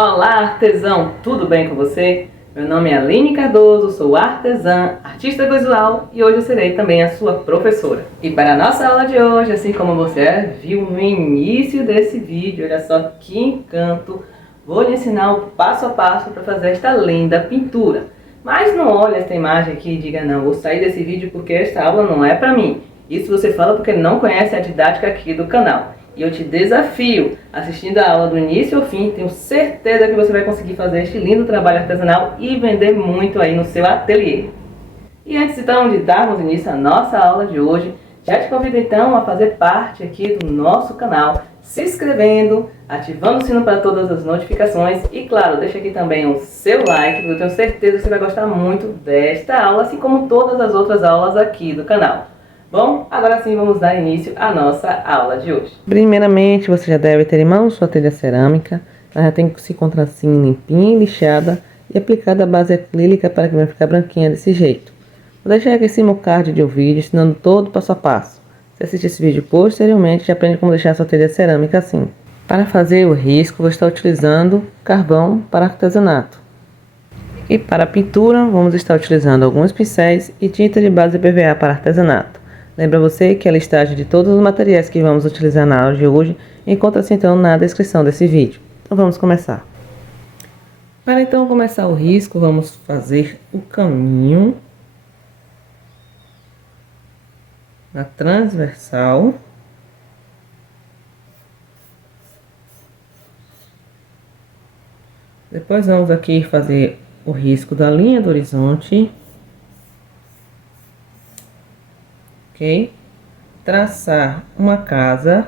Olá, artesão! Tudo bem com você? Meu nome é Aline Cardoso, sou artesã, artista visual e hoje eu serei também a sua professora. E para a nossa aula de hoje, assim como você viu no início desse vídeo, olha só que encanto, vou lhe ensinar o passo a passo para fazer esta linda pintura. Mas não olhe esta imagem aqui e diga não, vou sair desse vídeo porque esta aula não é para mim. Isso você fala porque não conhece a didática aqui do canal. E eu te desafio, assistindo a aula do início ao fim, tenho certeza que você vai conseguir fazer este lindo trabalho artesanal e vender muito aí no seu ateliê. E antes então de darmos início à nossa aula de hoje, já te convido então a fazer parte aqui do nosso canal, se inscrevendo, ativando o sino para todas as notificações e claro, deixa aqui também o seu like, porque eu tenho certeza que você vai gostar muito desta aula, assim como todas as outras aulas aqui do canal. Bom, agora sim vamos dar início à nossa aula de hoje. Primeiramente, você já deve ter em mãos sua telha cerâmica. Ela já tem que se encontrar assim, limpinha, lixada e aplicada a base acrílica para que vai ficar branquinha desse jeito. Vou deixar aqui em cima o card de um vídeo ensinando todo passo a passo. Se assistir esse vídeo posteriormente, já aprende como deixar sua telha cerâmica assim. Para fazer o risco, vou estar utilizando carvão para artesanato. E para a pintura, vamos estar utilizando alguns pincéis e tinta de base PVA para artesanato. Lembra você que a listagem de todos os materiais que vamos utilizar na aula de hoje encontra-se então na descrição desse vídeo. Então vamos começar. Para então começar o risco, vamos fazer o caminho na transversal. Depois vamos aqui fazer o risco da linha do horizonte. Ok? Traçar uma casa.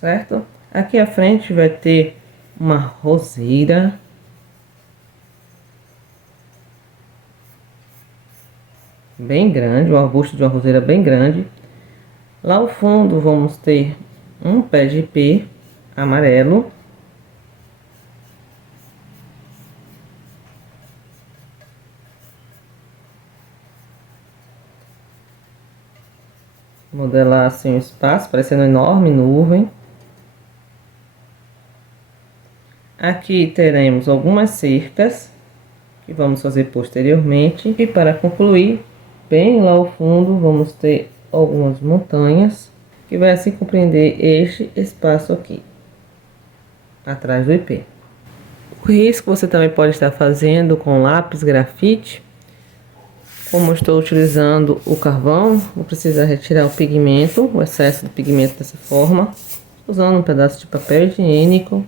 Certo? Aqui à frente vai ter uma roseira. Bem grande, o arbusto de uma roseira bem grande. Lá ao fundo vamos ter um pé de ipê amarelo. Modelar assim o espaço, parecendo uma enorme nuvem. Aqui teremos algumas cercas que vamos fazer posteriormente. E para concluir, bem lá ao fundo vamos ter algumas montanhas que vai assim compreender este espaço aqui atrás do ipê. O risco você também pode estar fazendo com lápis grafite. Como eu estou utilizando o carvão, vou precisar retirar o pigmento, o excesso do pigmento dessa forma, usando um pedaço de papel higiênico.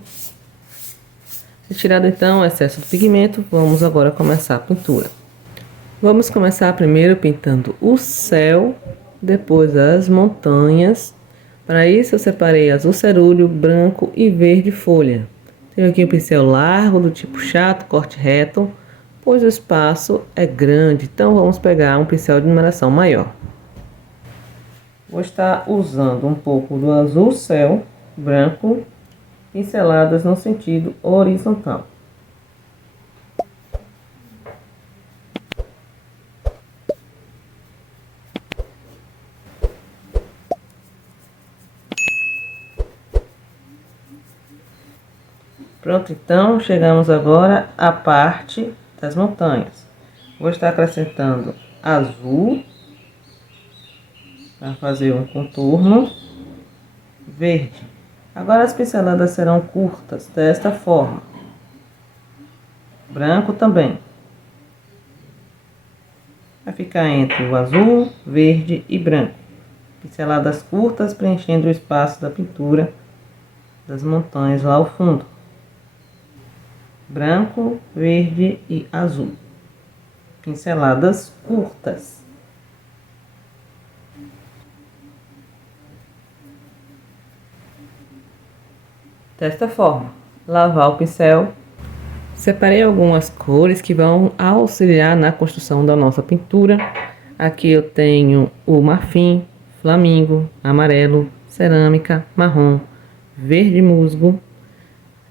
Retirado então o excesso do pigmento, vamos agora começar a pintura. Vamos começar primeiro pintando o céu, depois as montanhas. Para isso eu separei azul cerúleo, branco e verde folha. Tenho aqui um pincel largo do tipo chato, corte reto, pois o espaço é grande, então vamos pegar um pincel de numeração maior. Vou estar usando um pouco do azul céu, branco, pinceladas no sentido horizontal. Pronto, então chegamos agora à parte das montanhas. Vou estar acrescentando azul para fazer um contorno, verde. Agora as pinceladas serão curtas desta forma. Branco também. Vai ficar entre o azul, verde e branco. Pinceladas curtas preenchendo o espaço da pintura das montanhas lá ao fundo. Branco, verde e azul. Pinceladas curtas. Desta forma, lavar o pincel. Separei algumas cores que vão auxiliar na construção da nossa pintura. Aqui eu tenho o marfim, flamingo, amarelo, cerâmica, marrom, verde musgo,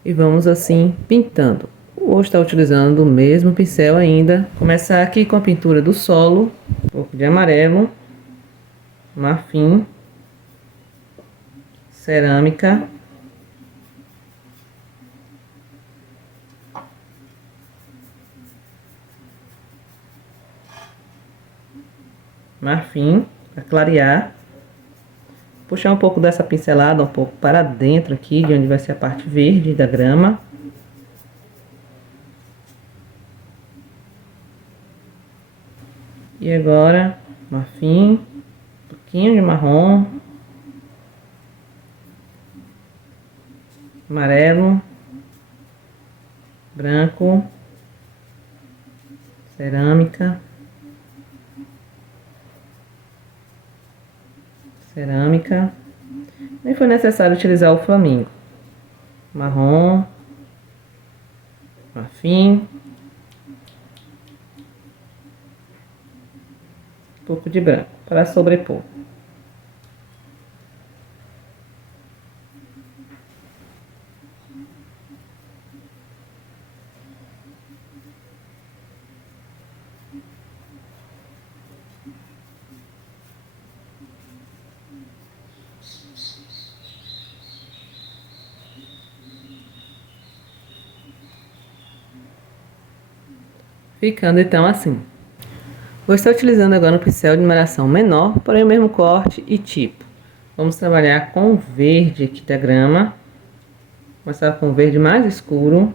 e vamos assim pintando. Vou estar utilizando o mesmo pincel ainda. Começar aqui com a pintura do solo, um pouco de amarelo, marfim, cerâmica, marfim, para clarear. Puxar um pouco dessa pincelada um pouco para dentro aqui, de onde vai ser a parte verde da grama. E agora, marfim, um pouquinho de marrom, amarelo, branco, cerâmica, cerâmica. Nem foi necessário utilizar o flamingo. Marrom, marfim, um pouco de branco para sobrepor. Ficando então assim. Vou estar utilizando agora um pincel de numeração menor, porém o mesmo corte e tipo. Vamos trabalhar com o verde aqui da grama. Começar com o verde mais escuro.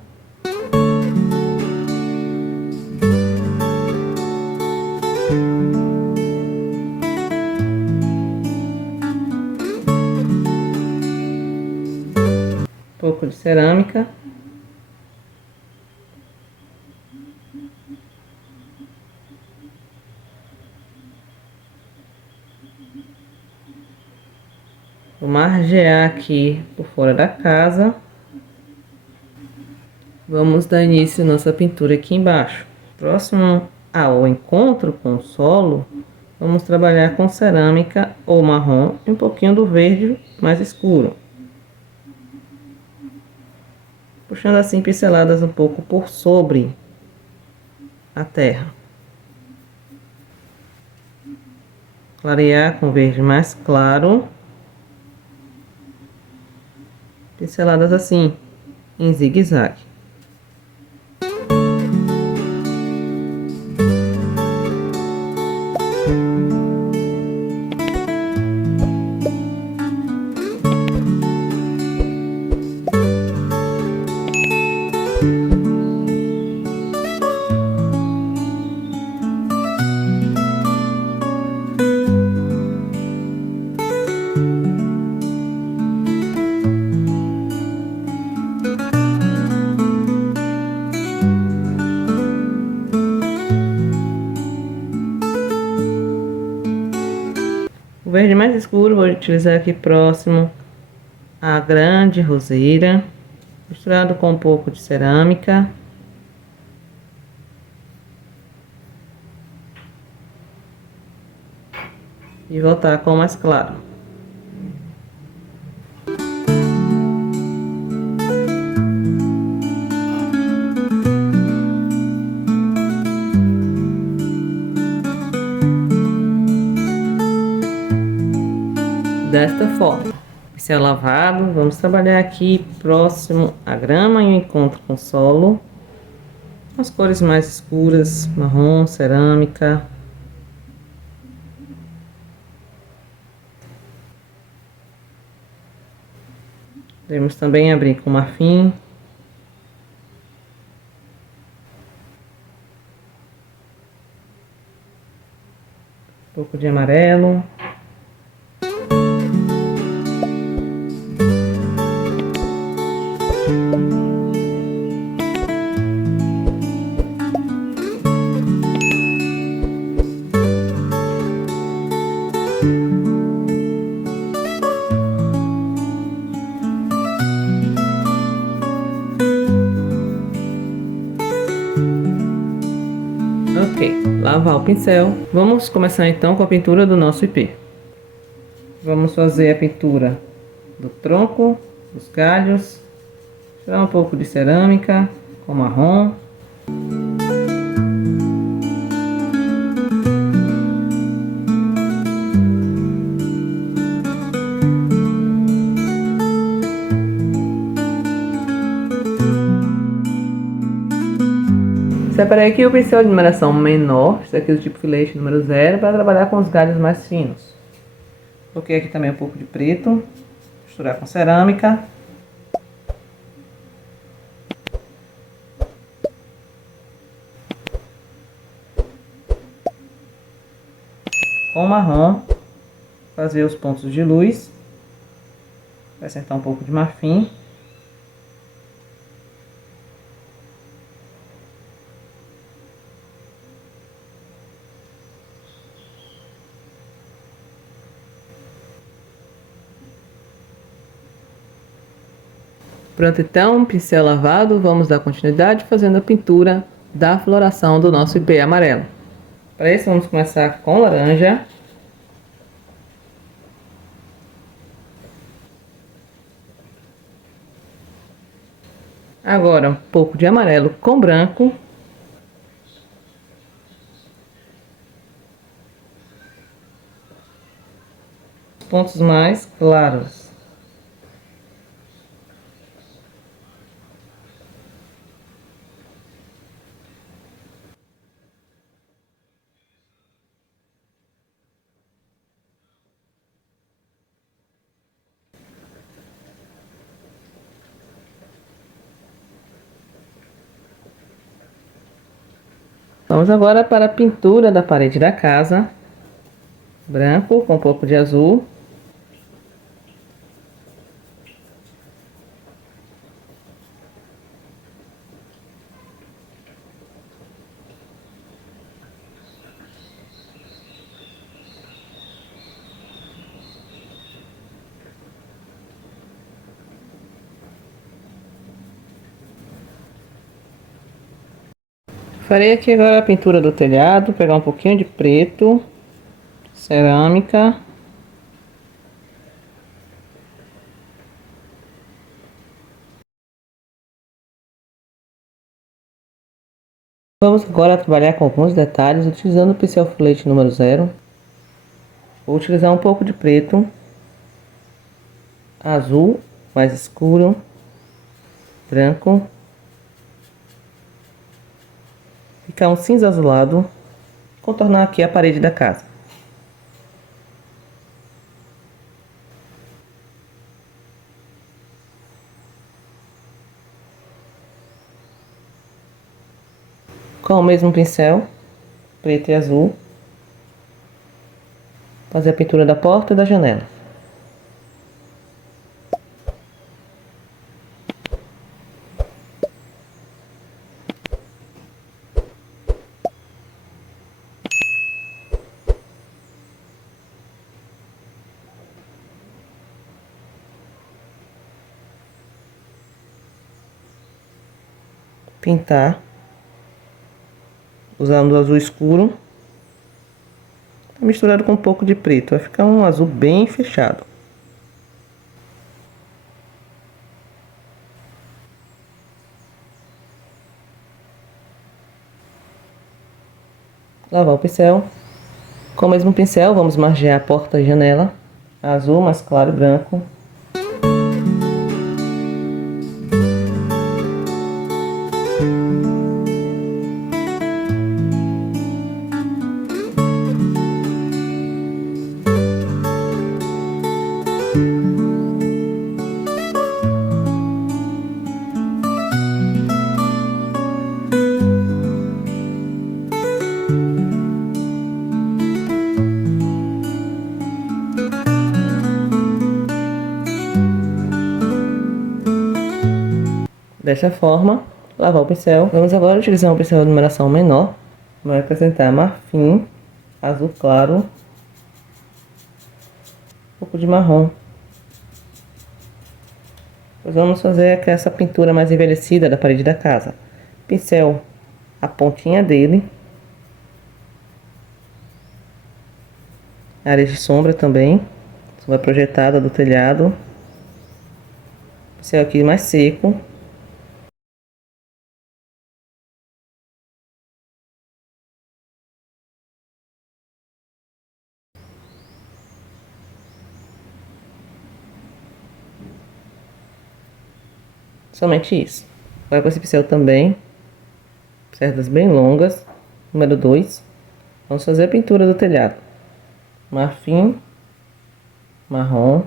Um pouco de cerâmica. Vou margear aqui por fora da casa. Vamos dar início à nossa pintura aqui embaixo. Próximo ao encontro com o solo, vamos trabalhar com cerâmica ou marrom e um pouquinho do verde mais escuro. Puxando assim pinceladas um pouco por sobre a terra. Clarear com verde mais claro. Pinceladas assim, em zigue-zague. O verde mais escuro vou utilizar aqui próximo à grande roseira, misturado com um pouco de cerâmica. E voltar com o mais claro. Desta forma, pincel lavado, vamos trabalhar aqui próximo à grama e o encontro com o solo, as cores mais escuras, marrom, cerâmica. Podemos também abrir com marfim. Um pouco de amarelo. Ok, lavar o pincel. Vamos começar então com a pintura do nosso ipê. Vamos fazer a pintura do tronco, dos galhos Tirar um pouco de cerâmica com marrom. Separei aqui o pincel de numeração menor, esse aqui é do tipo filete número 0, para trabalhar com os galhos mais finos. Coloquei aqui também um pouco de preto, misturar com cerâmica. Com marrom, fazer os pontos de luz. Vai acertar um pouco de marfim. Pronto, então, pincel lavado, vamos dar continuidade fazendo a pintura da floração do nosso ipê amarelo. Para isso, vamos começar com laranja. Agora, um pouco de amarelo com branco. Pontos mais claros. Vamos agora para a pintura da parede da casa. Branco com um pouco de azul. Farei aqui agora a pintura do telhado, pegar um pouquinho de preto, cerâmica. Vamos agora trabalhar com alguns detalhes utilizando o pincel filete número 0. Vou utilizar um pouco de preto, azul mais escuro, branco. Ficar um cinza azulado, contornar aqui a parede da casa. Com o mesmo pincel, preto e azul, fazer a pintura da porta e da janela. Pintar usando o azul escuro misturado com um pouco de preto, vai ficar um azul bem fechado. Lavar o pincel. Com o mesmo pincel vamos margear a porta e janela, azul mais claro e branco. Dessa forma, lavar o pincel. Vamos agora utilizar um pincel de numeração menor. Vai acrescentar marfim, azul claro, um pouco de marrom. Nós vamos fazer essa pintura mais envelhecida da parede da casa. Pincel, a pontinha dele. Área de sombra também. Sombra projetada do telhado. Pincel aqui mais seco. Somente isso. Agora com esse pincel também, cerdas bem longas. Número 2. Vamos fazer a pintura do telhado. Marfim, marrom.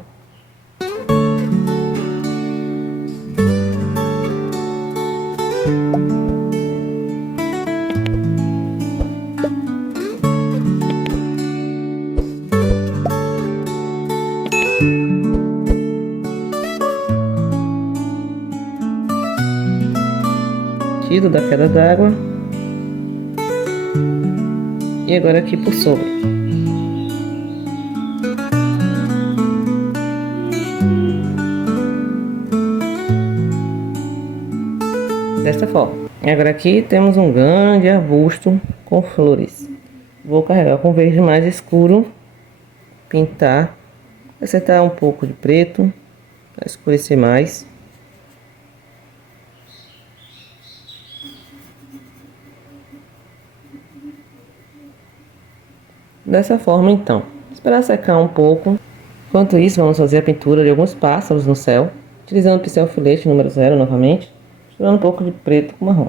Tiro da queda d'água. E agora aqui por sobre. Desta forma. E agora aqui temos um grande arbusto com flores. Vou carregar com verde mais escuro, pintar, acrescentar um pouco de preto, para escurecer mais. Dessa forma então. Esperar secar um pouco. Enquanto isso, vamos fazer a pintura de alguns pássaros no céu, utilizando o pincel filete número 0 novamente, misturando um pouco de preto com marrom.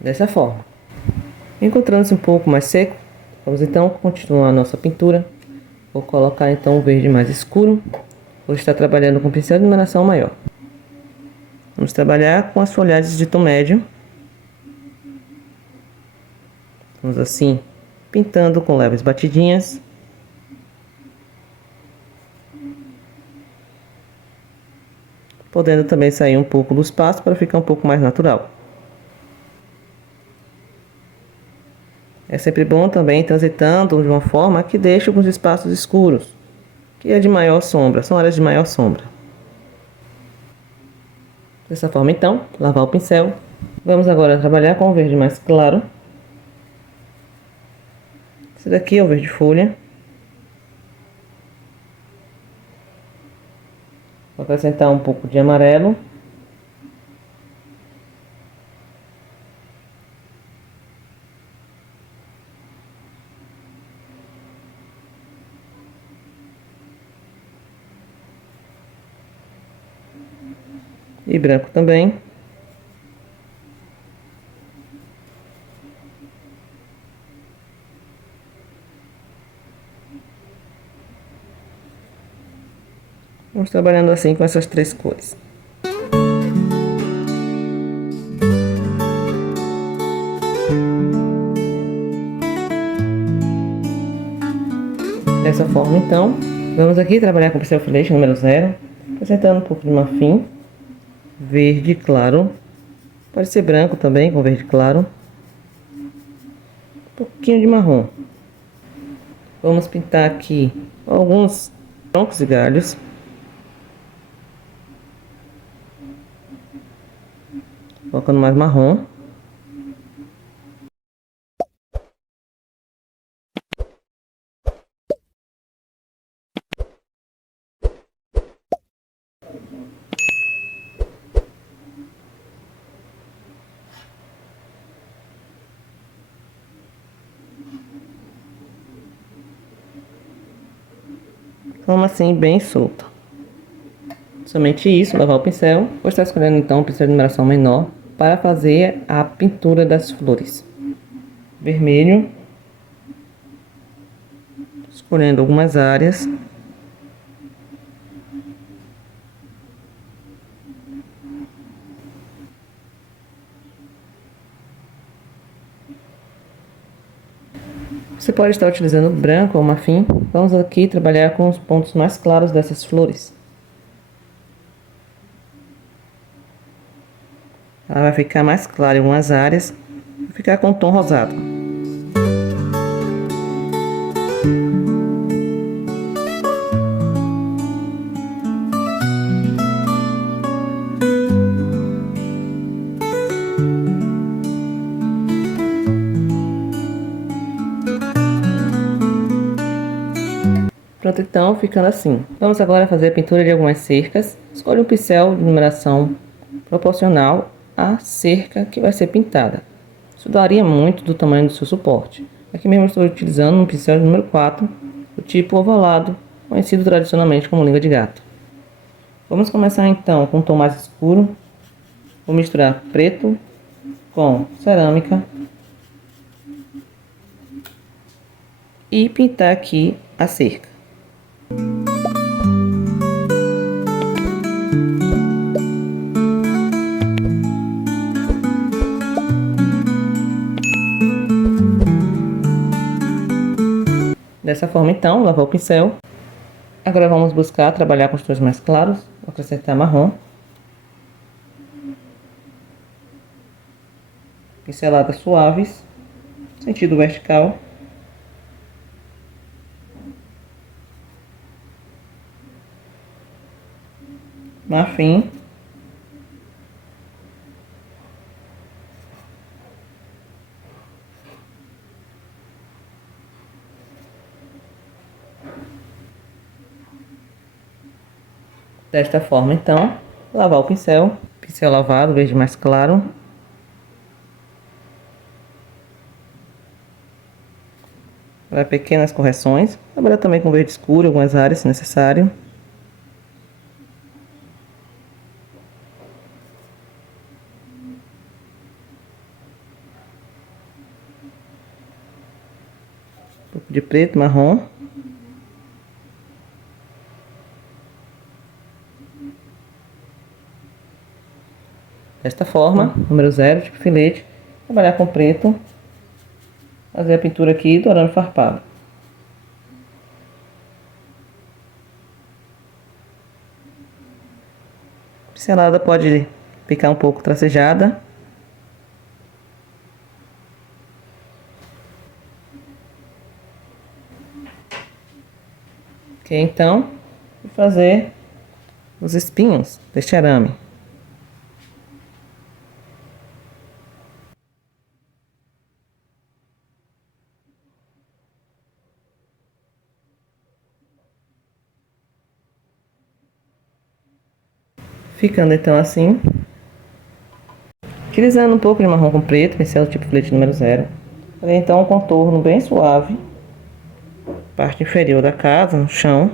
Dessa forma. Encontrando-se um pouco mais seco, vamos então continuar a nossa pintura. Vou colocar então um verde mais escuro. Vou estar trabalhando com pincel de iluminação maior. Vamos trabalhar com as folhagens de tom médio. Vamos assim, pintando com leves batidinhas. Podendo também sair um pouco do espaço para ficar um pouco mais natural. É sempre bom também transitando de uma forma que deixe alguns espaços escuros, que é de maior sombra, são áreas de maior sombra. Dessa forma então, lavar o pincel. Vamos agora trabalhar com o verde mais claro. Esse daqui é o verde folha. Vou acrescentar um pouco de amarelo. E branco também. Vamos trabalhando assim com essas três cores. Dessa forma então, vamos aqui trabalhar com o pincel filete número 0, acrescentando um pouco de marfim, verde claro, pode ser branco também com verde claro, um pouquinho de marrom. Vamos pintar aqui alguns troncos e galhos. Colocando mais marrom. Forma assim, bem solta. Somente isso, lavar o pincel. Vou estar escolhendo então o pincel de numeração menor para fazer a pintura das flores. Vermelho. Escolhendo algumas áreas. Você pode estar utilizando branco ou marfim. Vamos aqui trabalhar com os pontos mais claros dessas flores. Ela vai ficar mais clara em algumas áreas, vai ficar com um tom rosado. Pronto, então, ficando assim. Vamos agora fazer a pintura de algumas cercas. Escolha um pincel de numeração proporcional à cerca que vai ser pintada. Isso varia muito do tamanho do seu suporte. Aqui mesmo eu estou utilizando um pincel de número 4, do tipo ovalado, conhecido tradicionalmente como língua de gato. Vamos começar então com um tom mais escuro. Vou misturar preto com cerâmica e pintar aqui a cerca. Dessa forma então, lavar o pincel. Agora vamos buscar trabalhar com os tons mais claros. Vou acrescentar marrom. Pinceladas suaves, sentido vertical. Marfim. Desta forma então, lavar o pincel. Pincel lavado, verde mais claro. Para pequenas correções. Trabalhar também com verde escuro em algumas áreas, se necessário. Um pouco de preto, marrom. Desta forma, número 0, tipo filete. Trabalhar com preto. Fazer a pintura aqui do arame farpado. A pincelada pode ficar um pouco tracejada. Ok, então, vou fazer os espinhos deste arame. Ficando então assim. Utilizando um pouco de marrom com preto, pincel tipo filete número 0. Farei então um contorno bem suave. Parte inferior da casa, no chão.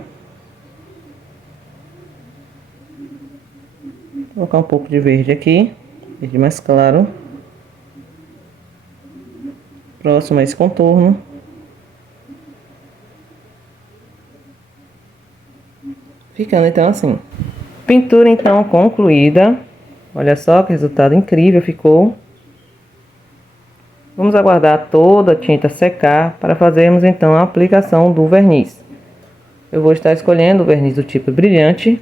Vou colocar um pouco de verde aqui. Verde mais claro. Próximo a esse contorno. Ficando então assim. Pintura então concluída. Olha só que resultado incrível ficou. Vamos aguardar toda a tinta secar para fazermos então a aplicação do verniz. Eu vou estar escolhendo o verniz do tipo brilhante.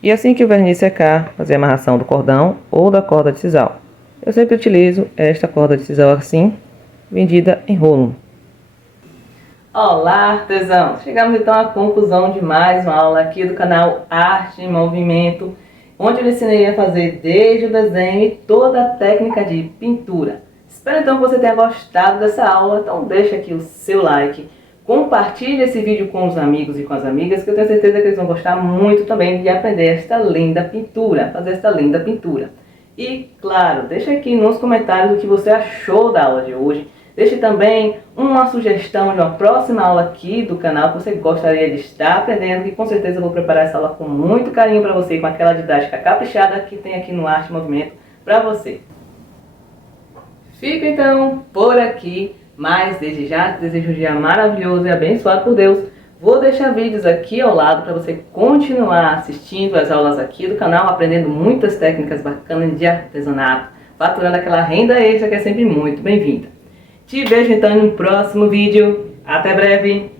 E assim que o verniz secar, fazer a amarração do cordão ou da corda de sisal. Eu sempre utilizo esta corda de sisal assim, vendida em rolo. Olá, artesãos! Chegamos então à conclusão de mais uma aula aqui do canal Arte em Movimento, onde eu lhe ensinei a fazer desde o desenho e toda a técnica de pintura. Espero então que você tenha gostado dessa aula, então deixa aqui o seu like, compartilhe esse vídeo com os amigos e com as amigas, que eu tenho certeza que eles vão gostar muito também de aprender esta linda pintura, fazer esta linda pintura. E claro, deixa aqui nos comentários o que você achou da aula de hoje. Deixe também uma sugestão de uma próxima aula aqui do canal que você gostaria de estar aprendendo, que com certeza eu vou preparar essa aula com muito carinho para você, com aquela didática caprichada que tem aqui no Arte em Movimento para você. Fico então por aqui, mas desde já te desejo um dia maravilhoso e abençoado por Deus. Vou deixar vídeos aqui ao lado para você continuar assistindo as aulas aqui do canal, aprendendo muitas técnicas bacanas de artesanato, faturando aquela renda extra que é sempre muito bem-vinda. Te vejo então no próximo vídeo. Até breve!